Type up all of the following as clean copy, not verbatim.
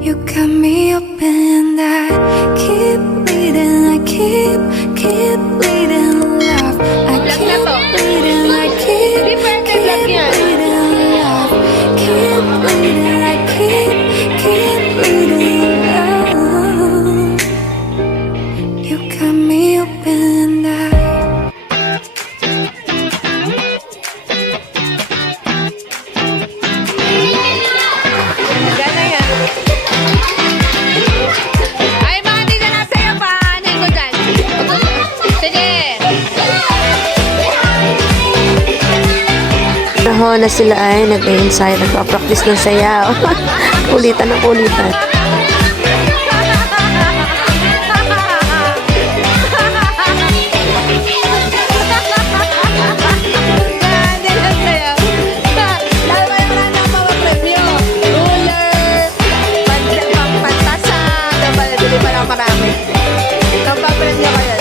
You got me open, I keep bleeding, I keep bleeding love. I keep bleeding, I keep bleeding love. Keep bleeding, I keep bleeding love. You got me open, Gana yan. Ay, mga hindi na nasa'yo pa. Ano ko dyan? Sige. Naho na sila ay nag-ensayo, nagpa-practice ng sayaw. Kulitan na kulitan. Marami. Kapapremyo ko yun.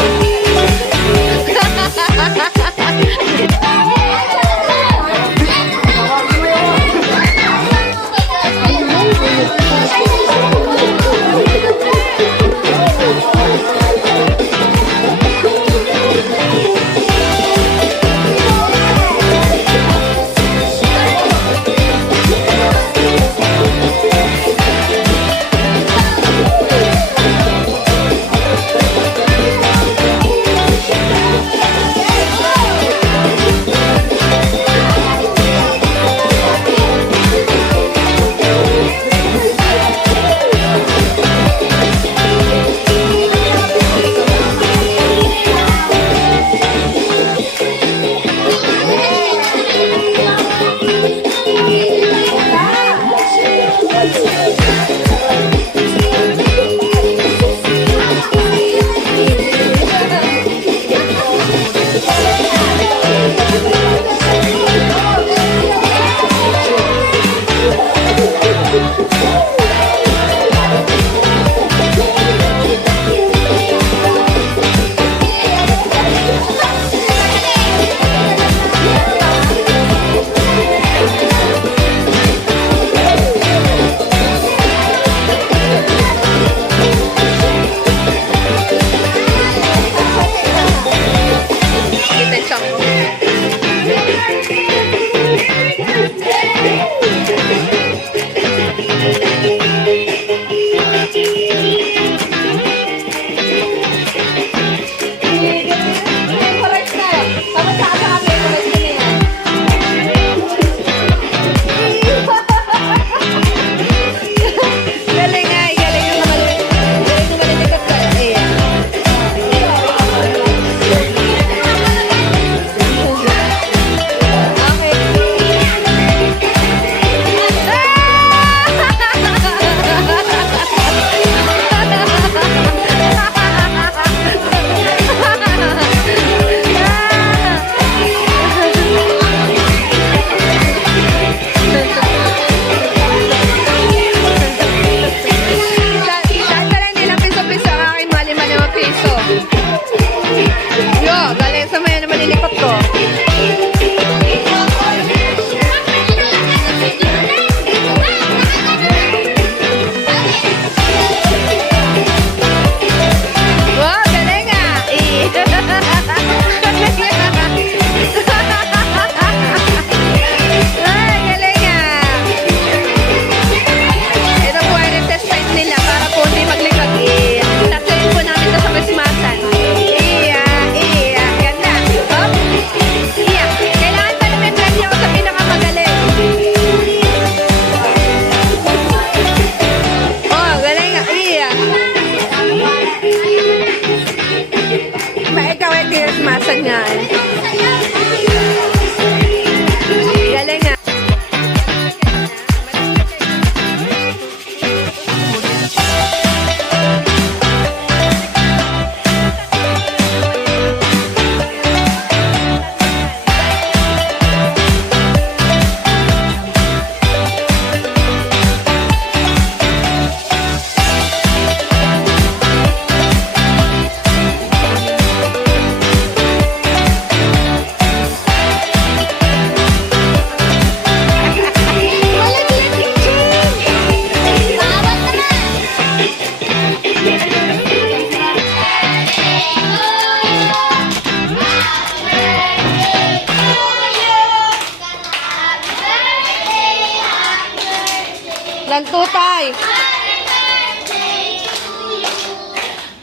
tutay.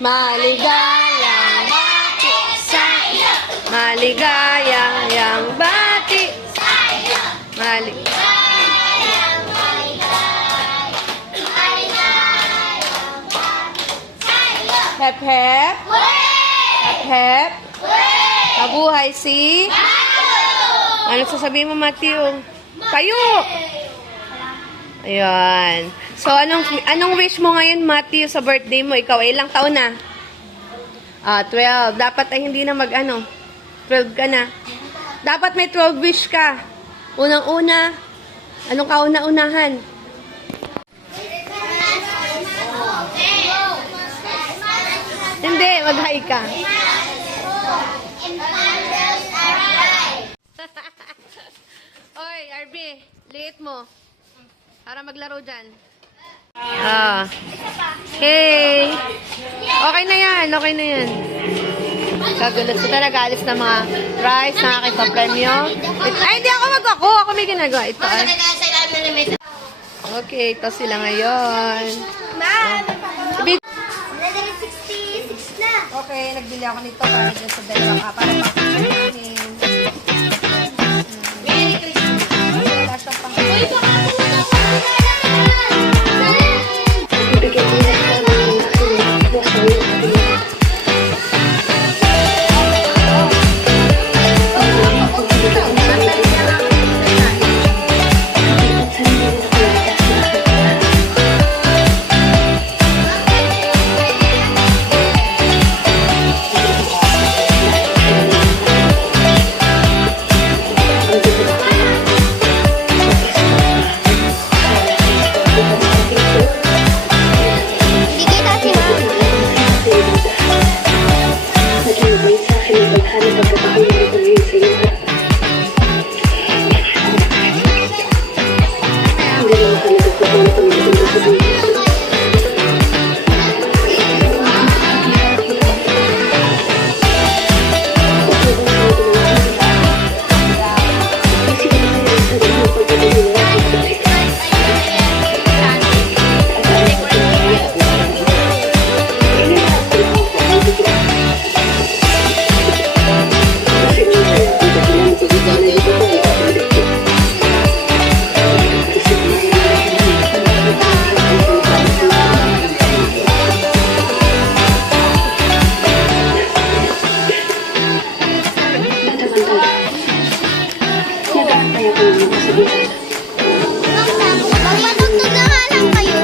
Maligayang bati sa'yo. Maligayang bati sa'yo. Hep hep. Hep hep. Mabuhay si... Ano sasabihin mo, Matthew? Tayo! Ayan. So, anong wish mo ngayon, Matthew, sa birthday mo? Ikaw ay ilang taon na? 12. Dapat ay hindi na 12 ka na. Dapat may 12 wish ka. Unang-una, anong kauna-unahan? Hindi, mag-hi ka. Oy, RB, liit mo. Para maglaro dyan. Okay. Okay na yan, okay na yan. Kagulat ko talaga, alis na mga prize na aking papremyo. Ay, hindi ako mag-ako. Ako may ginagawa. Ito ay. Okay, ito sila ngayon. Okay, nagbili ako nito para dyan sa dalawa. Para pang-namin. Wala siyang Magpatugtog na nga lang kayo.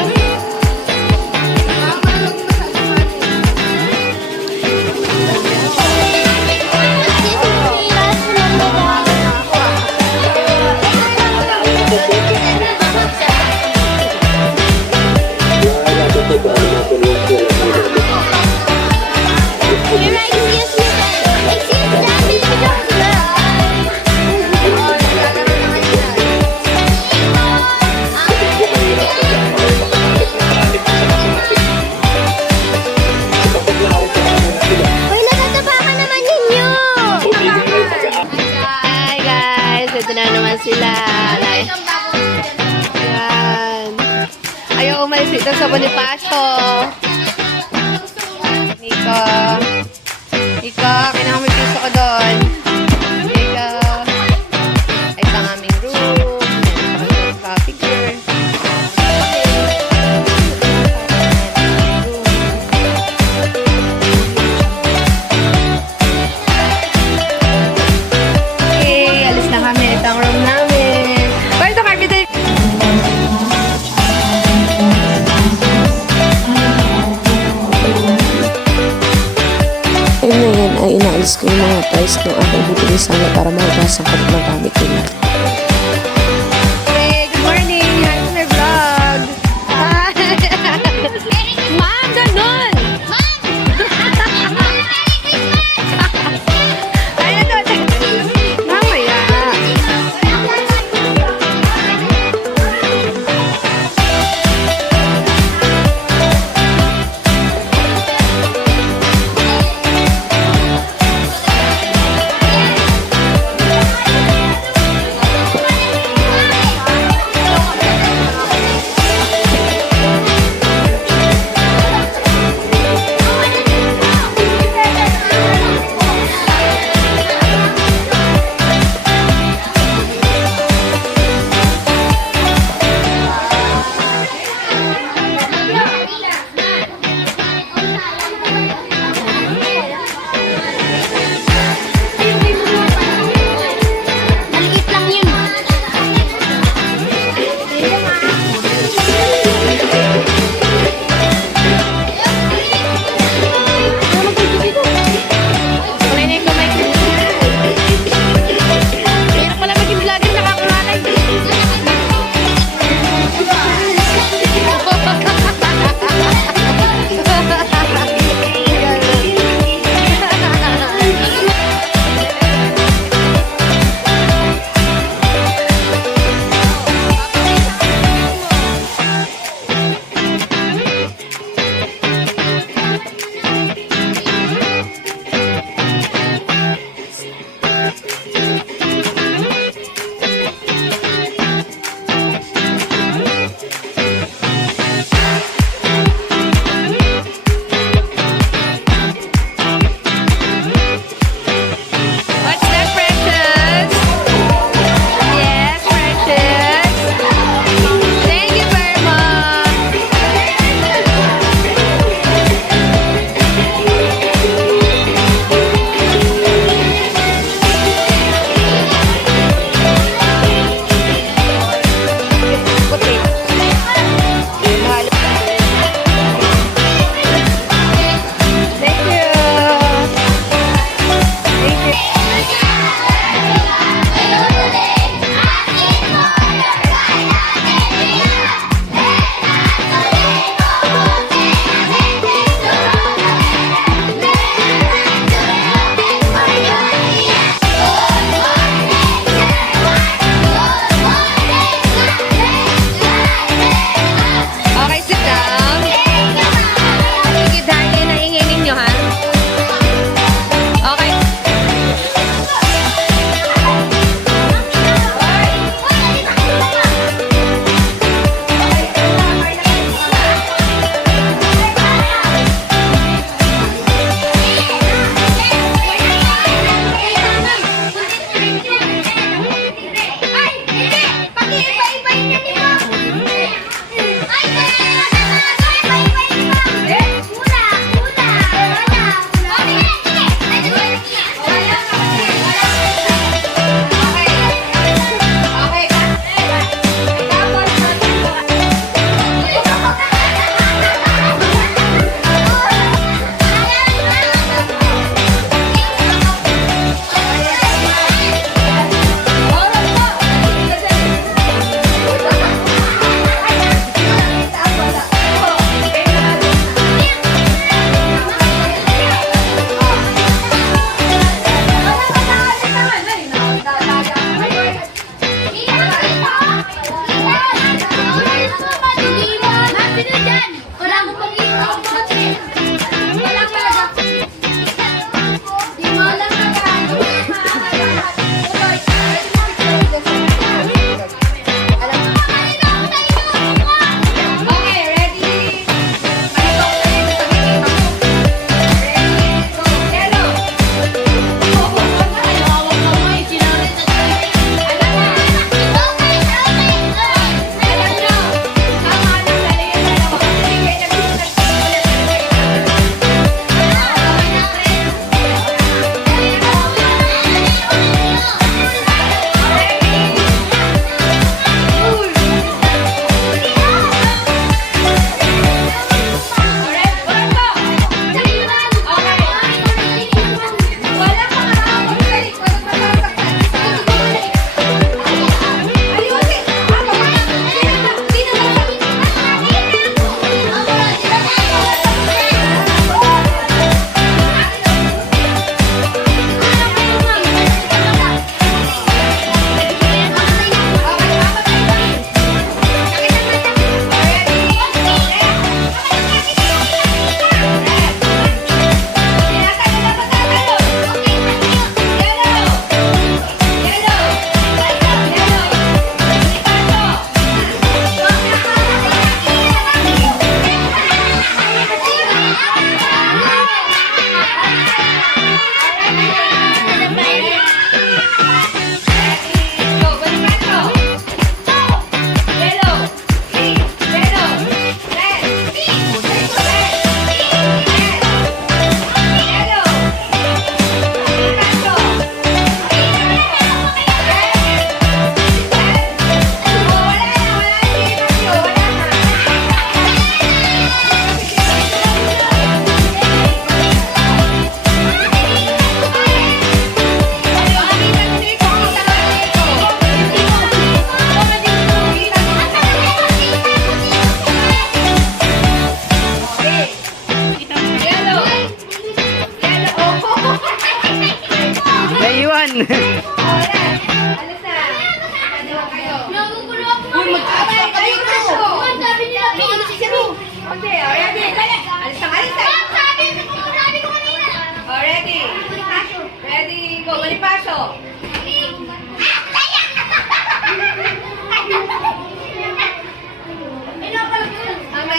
Uy, natatapakan naman ninyo! Hi guys, ito na naman sila. Ayan. Ayaw umalis dito sa Bonifacio. Nico. Nico, kailangan may piso ko doon. Nico. Ito ang aming room. Picture. Okay, alis na kami. Ito ang room namin. Pwede ito, carpet. Ngayon na yan ay inaalis ko yung mga price ng aking bibili sana para mahugasan ko ng gamit nila. Hey, good morning! Hi to my vlog! Hi! Ma'am, ganun! Ay, ito! Mamaya!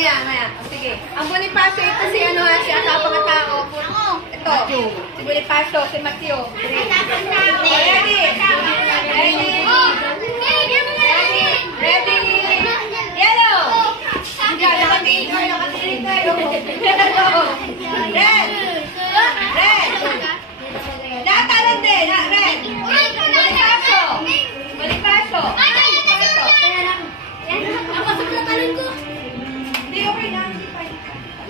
maya. O, sige. Ang Bonifacio, ito si ano ha, si Asapang Tao. Ito, si Bonifacio, si Matthew. Ready? Ready? Yellow! Yan, nakatingin kayo. Yellow! Red! Red! Natalan din! Red! Bonifacio! Bonifacio! Hindi, okay na.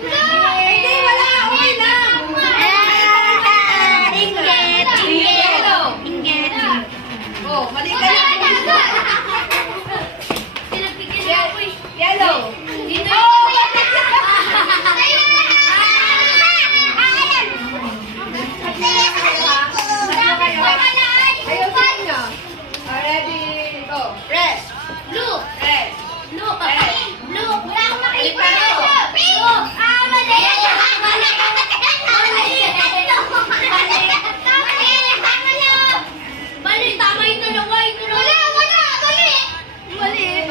Hindi, wala. Okay na. Yellow. Oh, mali ka na. Yellow. Oh, ayusin nyo. Ready? Go. Red. Red.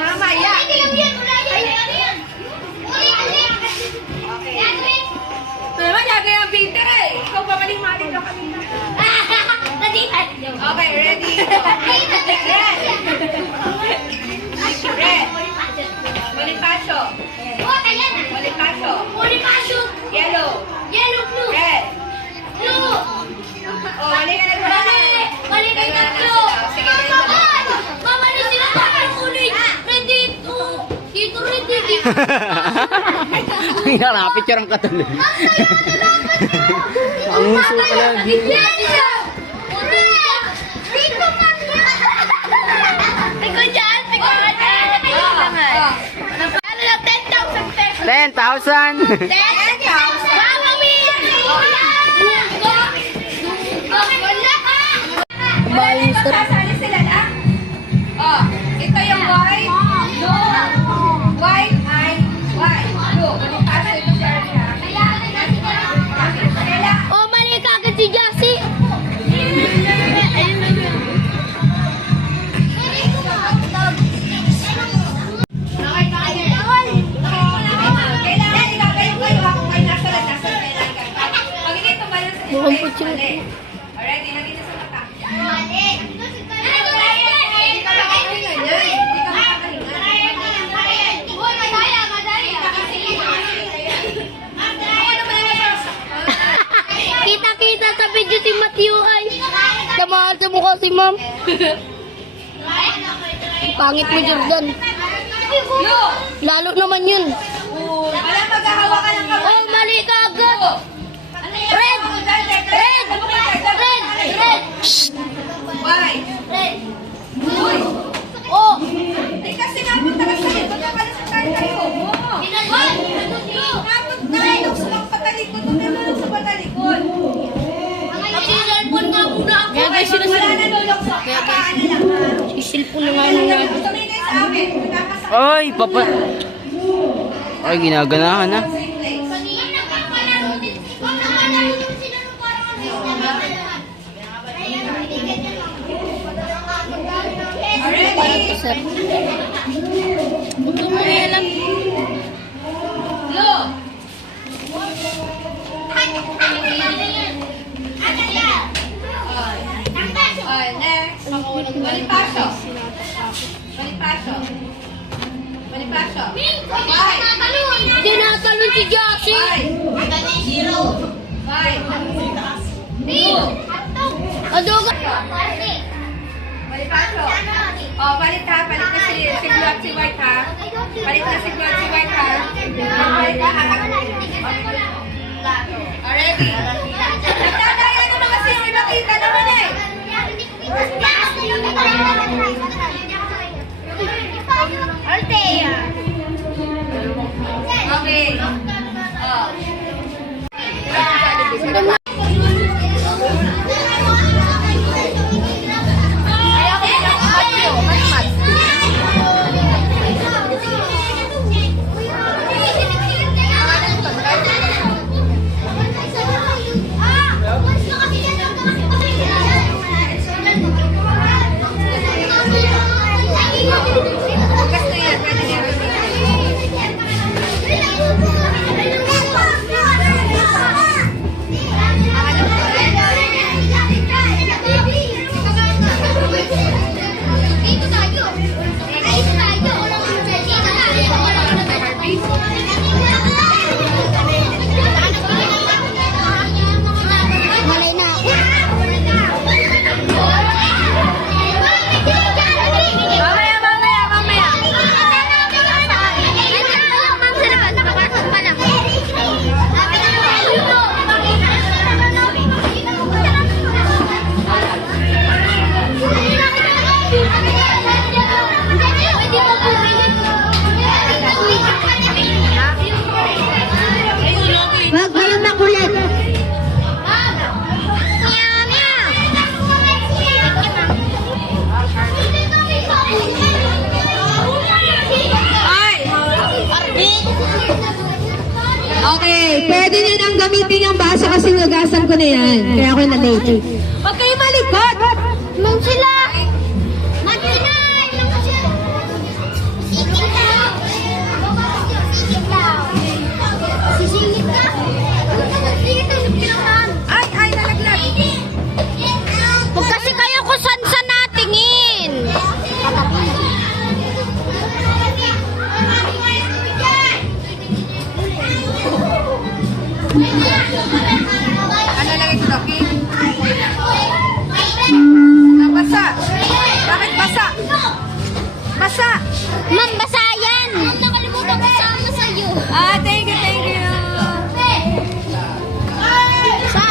Mamaya. Ito naman, lagay ang Peter eh. Ikaw pa maling-maling ka kanina. Okay, ready? Red. Bonifacio. Bonifacio. Yellow. Red. Oh, mali ka na. Sige, Nakapicture ang katuloy. Ang uso pala. Piko dyan. 10,000. Sasali sila na? Oh, ito yung white. White ay white. Blue. Bonifacio ito siya. Oh, mali ka agad si Jassy. Kailangan ilagay kayo kung may nasa kailangan ka. Pag hindi tumayo sa display, already, naging sa mata. Hindi ka makapahinga niyan. Hindi ka makapahinga. Kita-kita sa video si Matthew ay samahan sa mukha si ma'am. Pangit mo, Jordan. Blue! Lalo naman yun. Wala maghahawa ka ng kamay. Oh, mali ka agad. Red! Red! Red. White! Uy! Oh. Eh kasi napunta ka sa likod na pala sa tayo. Napunta ka sa mga patalikod. Tumulong sa patalikod. Mag-cellphone nga muna ako. Wala na lulok sa kapaan na lang ha. Isilpon na nga muna. Tumingin sa amin. Oy, papa. Ay, ginaganahan na. Already? Sir. Blue! Next. Bonifacio. White. Tinatalon si Jassy. White. Blue. Adoga. Bonifacio. Oh, palit ha. Palit na si Blue at si White ha. Palit na si Blue at si White ha. Palit na ha. Already. Nagdadaya naman kasi yung nakita naman eh. Okay. Oh. Okay, pwede nyo nang gamitin yung baso kasi nagasan ko na yan. Kaya ako na-late. Huwag kayo malikot! Ma'am sila! Ma'am sila! Sisingit daw! Sisingit daw! Sisingit ka? Dito sa pinungan! Ay, nalaglag. Huwag kasi kayo kung saan natingin! Ano lagay ko, Rocky? Basa. Bakit basa? Basa. Ma'am, basa yan! Nakalimutan ko sama sa'yo. Thank you, thank you. Sa!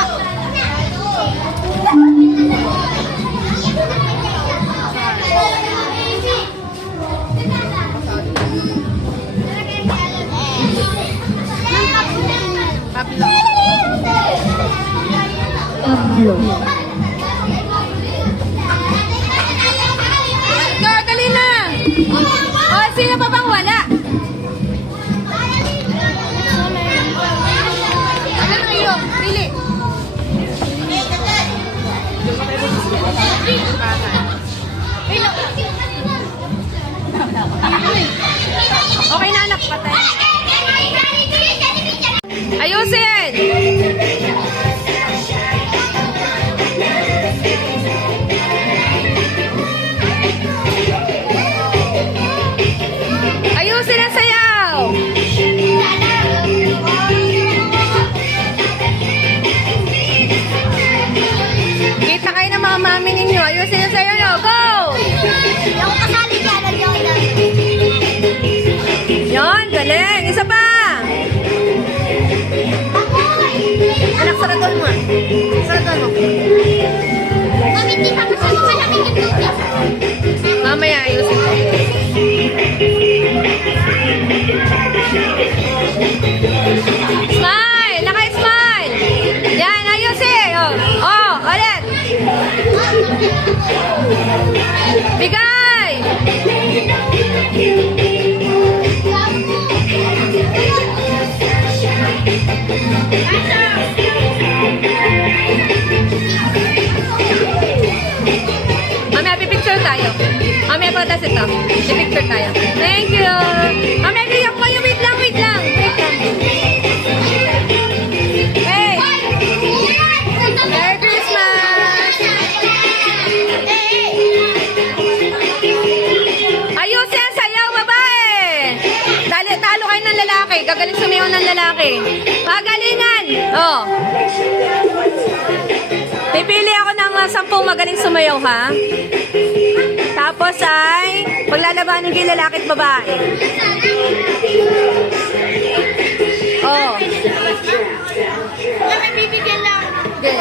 Pablo. Go, dali na. Sino pa bang wala? Ano na iyo? Pili. Okay na anak, patay. Ayusin! Ayusin ang sayaw! Kita kayo ng mga mami ninyo. Ayusin ang sayaw nyo. Go! Ako kasali dyan. Yon, galing. Isa pa! Anak, saradol mo. Saradol mo. Ma'am, hindi pa kasi malaking yung tubig. Mamaya ayusin ko. Smile! Naka-smile! Yan, ayusin! Ulit! Bigay! Mamaya, pipicture tayo. Mamaya, patas ito. Pipicture tayo. Thank you! Mamaya, bigyan ko kayo. Wait lang. Wait lang. Hey! Merry Christmas! Ayusin ang sayaw, babae! Talo kayo ng lalaki. Gagaling sumayaw ng lalaki. Pagalingan! Oh. Pipili ako ng 10 magaling sumayaw, ha? Tapos ay paglalabanan kayo lalaki at babae. Oh. Ma'am, bibigyan lang. Okay.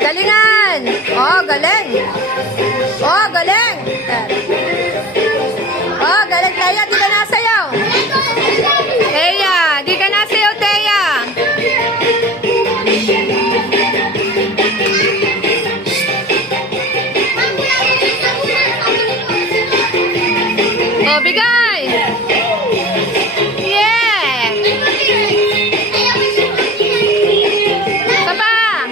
Galingan! Oh, galing! Oh, galing! Oh, galing, Teya. Di ka nasayaw. Teya, di ka nasayaw, Teya. Oh, bigay! Yeah! Isa pa!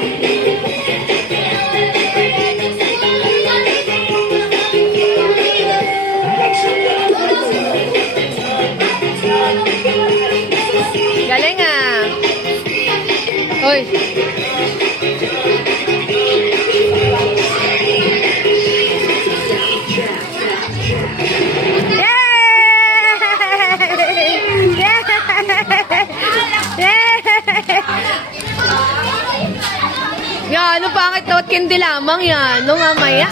Galing ah! Hoy! Yan, ano pangit to? Kindi lamang yan. No, mamaya.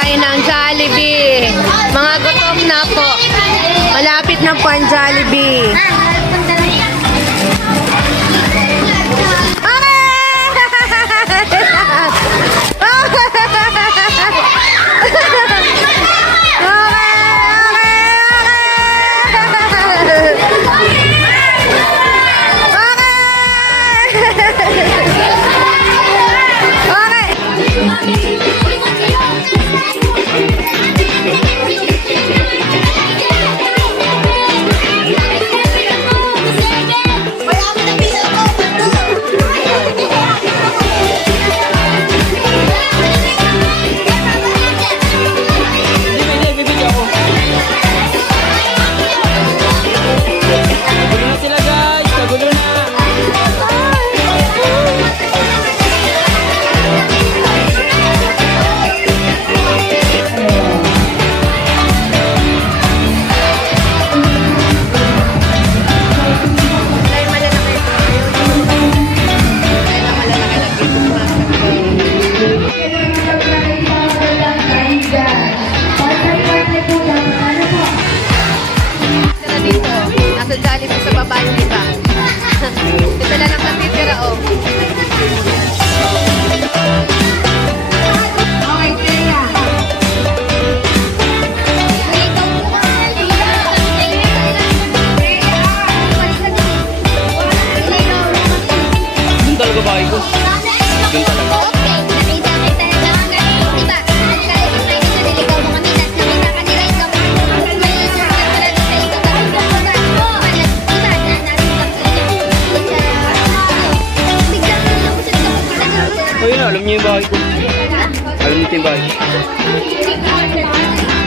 Ay, ng Jollibee. Mga gutom na po. Malapit na po ang Jollibee. Okay!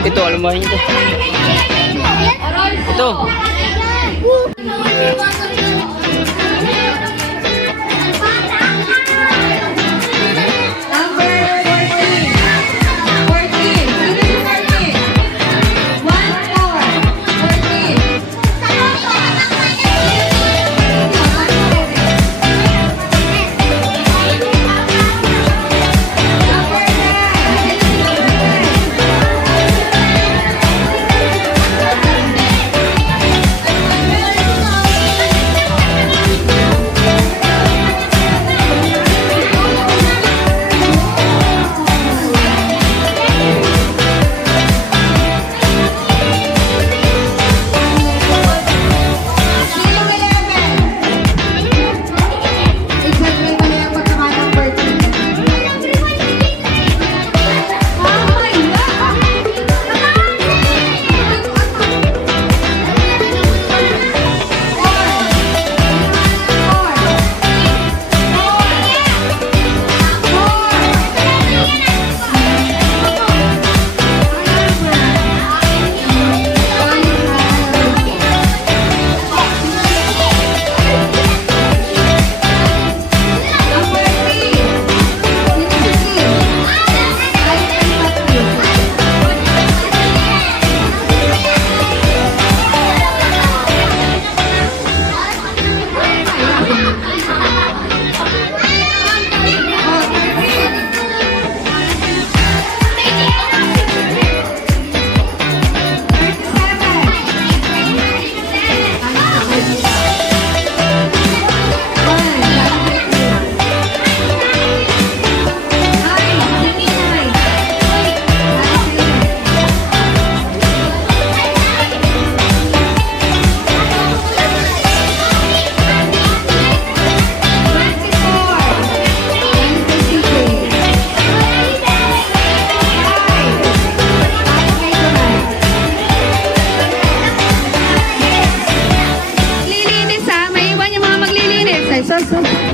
Ito, alam mo ito. Ito. Number 14. 14. Sino yung 14? 1, 4. 14. Number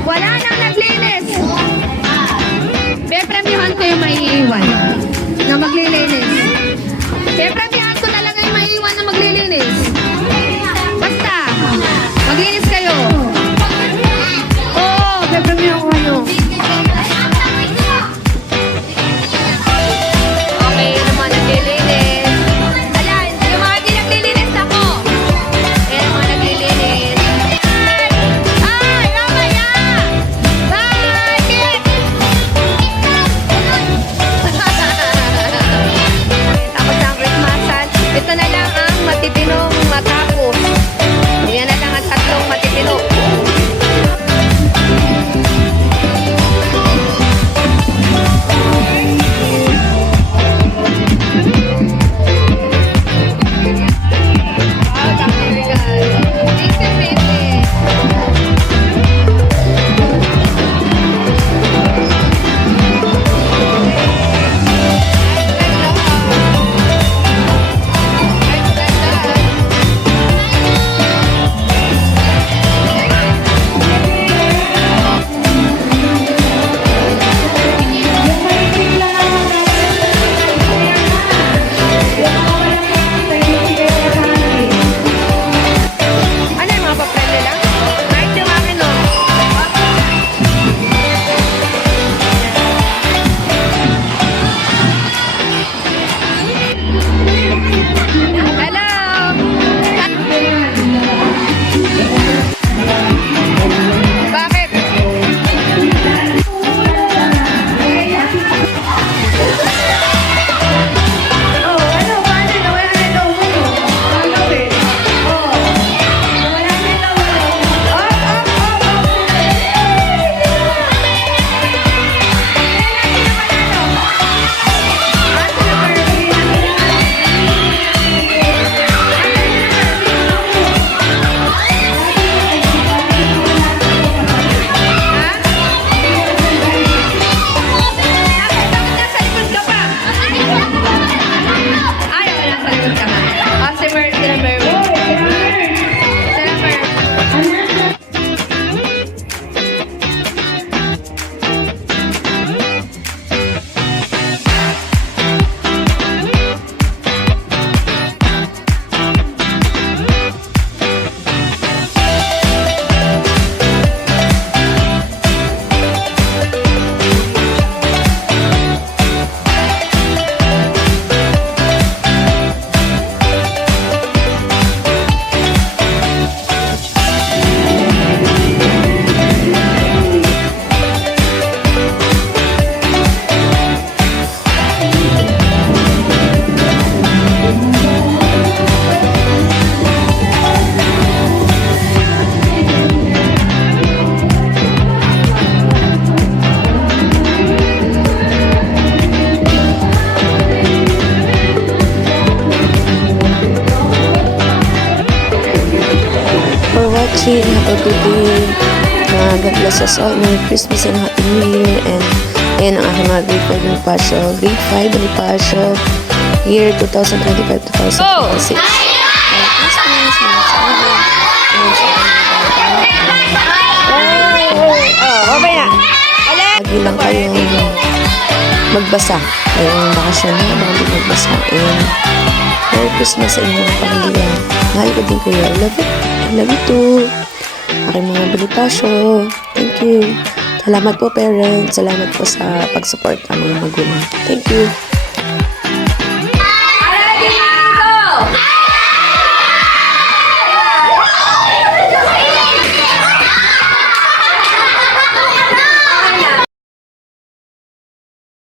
Wala nang naglinis. Pepremyahan ko yung maiiwan na maglilinis. Pepremyahan ko talaga yung maiiwan na maglilinis. Basta, maglinis kayo. Oo, pepremyahan ko kayo. Okay, yung mga naglilinis. Ayan, yung mga di naglilinis ako. Ayan, yung mga naglilinis. Ay, mamaya! Bye! watching. Have a good day. God bless us all. Merry Christmas and Happy New Year. And ayan ang aking mga grade 5 Bonifacio. Grade 5 Bonifacio. Year 2025-2026. Merry Christmas. Merry Sabbath. Okay na. Lagi lang kayong magbasa. Ngayong bakasyon na, baka magbasa. And Merry Christmas sa inyong pamilya. Mahal ko din kayo. I love it. I love you too. Aking mga Bonifacio. Thank you. Salamat po parents. Salamat po sa pag-support ng mga magulang. Thank you.